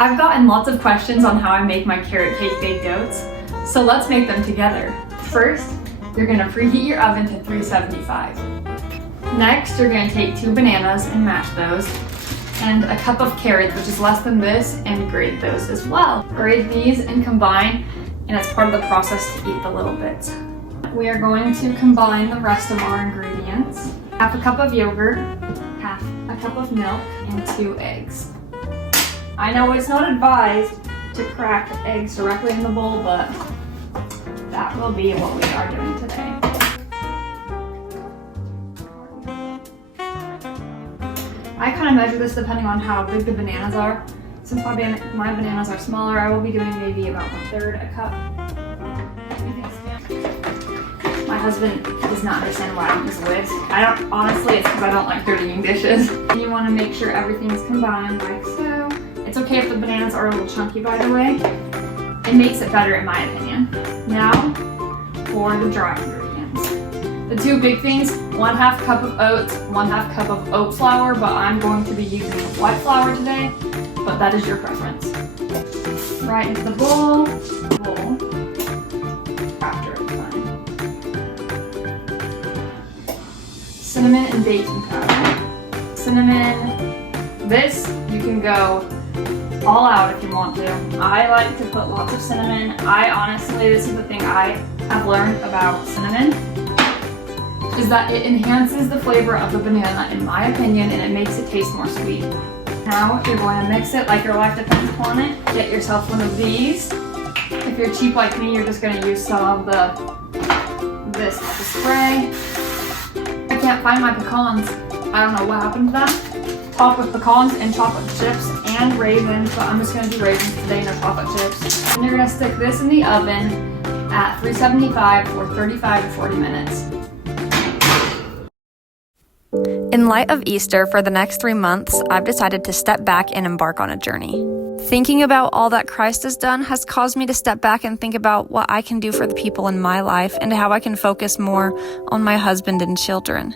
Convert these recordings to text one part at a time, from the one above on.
I've gotten lots of questions on how I make my carrot cake baked oats, so let's make them together. First, you're gonna preheat your oven to 375. Next, you're gonna take 2 bananas and mash those, and a cup of carrots, which is less than this, and grate those as well. Grate these and combine, and it's part of the process to eat the little bits. We are going to combine the rest of our ingredients. Half a cup of yogurt, half a cup of milk, and 2 eggs. I know it's not advised to crack eggs directly in the bowl, but that will be what we are doing today. I kind of measure this depending on how big the bananas are. Since my bananas are smaller, I will be doing maybe about 1/3 a cup. My husband does not understand why I don't use a whisk. Honestly, it's because I don't like dirtying dishes. You want to make sure everything's combined like so. It's okay if the bananas are a little chunky, by the way. It makes it better in my opinion. Now for the dry ingredients. The 2 big things, 1/2 cup of oats, 1/2 cup of oat flour, but I'm going to be using white flour today, but that is your preference. Right into the bowl, after it's done. Cinnamon and baking powder. Cinnamon, this you can go all out if you want to. I like to put lots of cinnamon. This is the thing I have learned about cinnamon, is that it enhances the flavor of the banana in my opinion, and it makes it taste more sweet. Now you're going to mix it like your life depends upon it. Get yourself one of these. If you're cheap like me, you're just going to use some of this spray. I can't find my pecans. I don't know what happened to them. Top with pecans and chocolate chips and raisins, but I'm just going to do raisins today, no chocolate chips. And you're going to stick this in the oven at 375 for 35 to 40 minutes. In light of Easter, for the next 3 months, I've decided to step back and embark on a journey. Thinking about all that Christ has done has caused me to step back and think about what I can do for the people in my life and how I can focus more on my husband and children.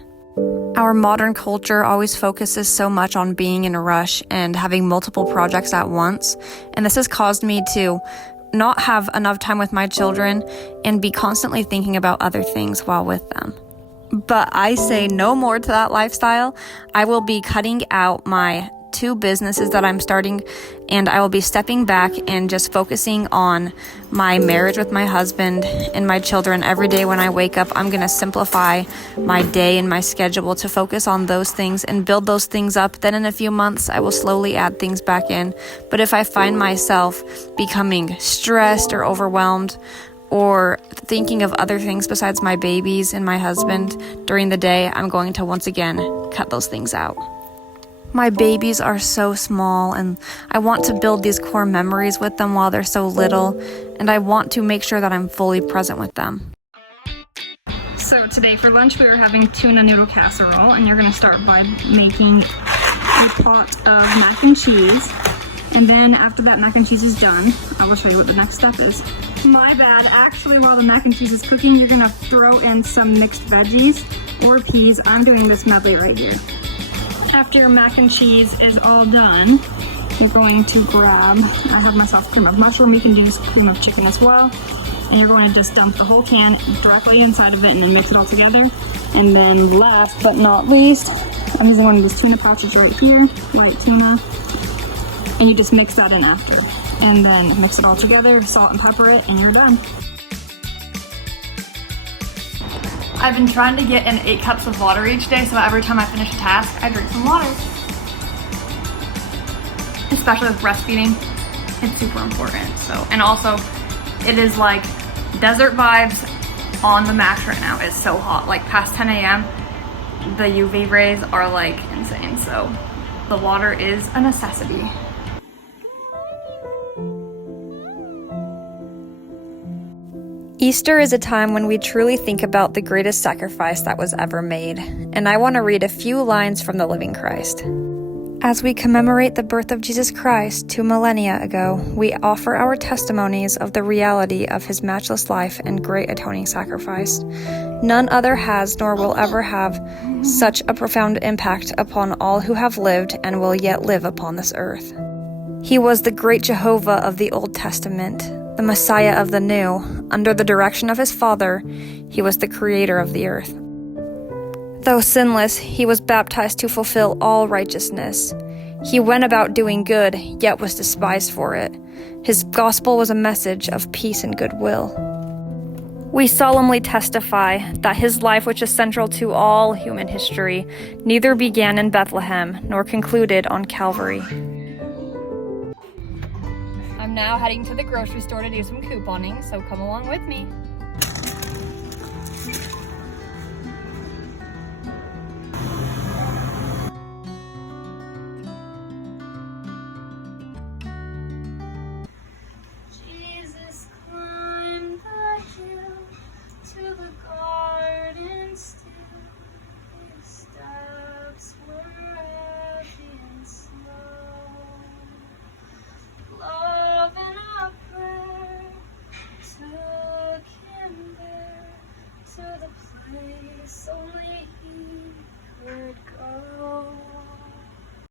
Our modern culture always focuses so much on being in a rush and having multiple projects at once, and this has caused me to not have enough time with my children and be constantly thinking about other things while with them. But I say no more to that lifestyle. I will be cutting out my 2 businesses that I'm starting, and I will be stepping back and just focusing on my marriage with my husband and my children. Every day when I wake up, I'm going to simplify my day and my schedule to focus on those things and build those things up. Then in a few months, I will slowly add things back in. But if I find myself becoming stressed or overwhelmed, or thinking of other things besides my babies and my husband during the day, I'm going to once again cut those things out. My babies are so small, and I want to build these core memories with them while they're so little, and I want to make sure that I'm fully present with them. So today for lunch we are having tuna noodle casserole, and you're going to start by making a pot of mac and cheese. And then after that mac and cheese is done, I will show you what the next step is. My bad, actually while the mac and cheese is cooking, you're gonna throw in some mixed veggies or peas. I'm doing this medley right here. After your mac and cheese is all done, you're going to grab, I have myself cream of mushroom, you can use cream of chicken as well. And you're going to just dump the whole can directly inside of it and then mix it all together. And then last but not least, I'm using one of these tuna pouches right here, white tuna. And you just mix that in after. And then mix it all together, salt and pepper it, and you're done. I've been trying to get in 8 cups of water each day, so every time I finish a task, I drink some water. Especially with breastfeeding, it's super important. So, and also, it is like desert vibes on the max right now. It's so hot, like past 10 a.m. the UV rays are like insane, so the water is a necessity. Easter is a time when we truly think about the greatest sacrifice that was ever made, and I want to read a few lines from the living Christ. As we commemorate the birth of Jesus Christ 2 millennia ago, we offer our testimonies of the reality of his matchless life and great atoning sacrifice. None other has nor will ever have such a profound impact upon all who have lived and will yet live upon this earth. He was the great Jehovah of the Old Testament, the Messiah of the New. Under the direction of his Father, he was the creator of the earth. Though sinless, he was baptized to fulfill all righteousness. He went about doing good, yet was despised for it. His gospel was a message of peace and goodwill. We solemnly testify that his life, which is central to all human history, neither began in Bethlehem nor concluded on Calvary. I'm now heading to the grocery store to do some couponing, so come along with me. Jesus climbed the hill to the garden still. His steps were heavy and slow. Love and a prayer took him there to the place only he could go.